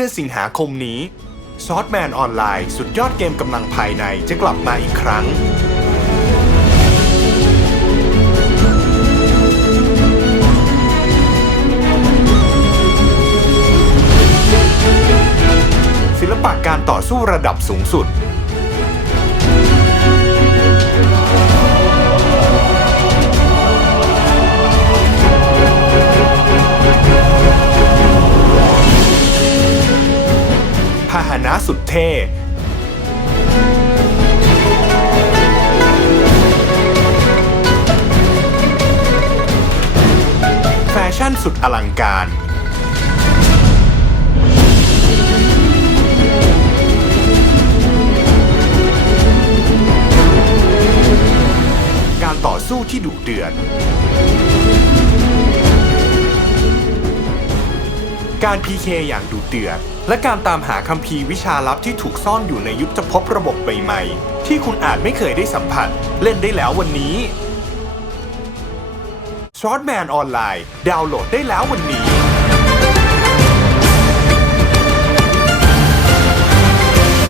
เดือนสิงหาคมนี้ซอสแมนออนไลน์สุดยอดเกมกำลังภายในจะกลับมาอีกครั้ง ศิลปะการต่อสู้ระดับสูงสุด หนะสุดเท่แฟชั่นสุดอลังการ การต่อสู้ที่ดุเดือด การ PK อย่างดุเดือด และการตามหาคัมภีร์วิชาลับที่ถูกซ่อนอยู่ในยุคจะพบระบบใหม่ๆ ที่คุณอาจไม่เคยได้สัมผัส เล่นได้แล้ววันนี้ s h o r t Man ออนไลน์ ดาวน์โหลดได้แล้ววันนี้